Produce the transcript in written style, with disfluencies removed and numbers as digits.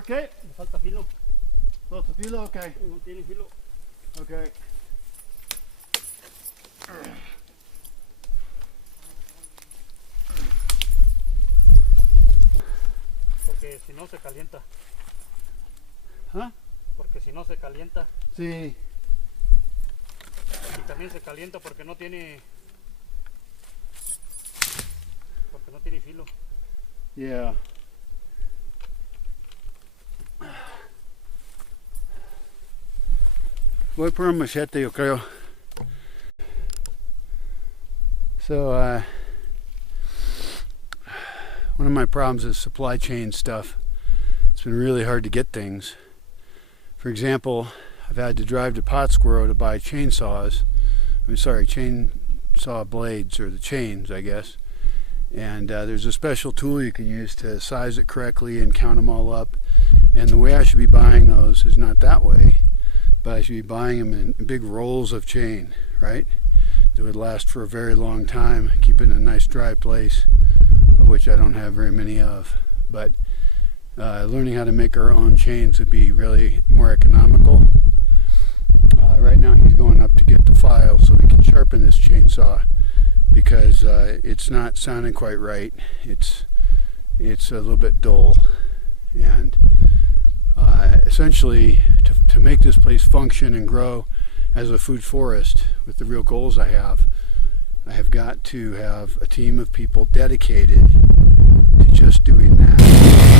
¿Por qué? Le falta filo. ¿Falta filo? Ok. No tiene filo. Ok. Porque si no se calienta. ¿Ah? Porque si no se calienta. Sí. Y también se calienta porque no tiene. Porque no tiene filo. Yeah. Voy por un machete, yo creo. So, one of my problems is supply chain stuff. It's been really hard to get things. For example, I've had to drive to Patzcuaro to buy chainsaws. Chainsaw blades, or the chains, I guess. And there's a special tool you can use to size it correctly and count them all up. And the way I should be buying those is not that way, but I should be buying them in big rolls of chain, right? That would last for a very long time, keep it in a nice dry place, of which I don't have very many of. But learning how to make our own chains would be really more economical. Right now he's going up to get the file so we can sharpen this chainsaw, because it's not sounding quite right. It's a little bit dull. And essentially, to make this place function and grow as a food forest with the real goals I have got to have a team of people dedicated to just doing that.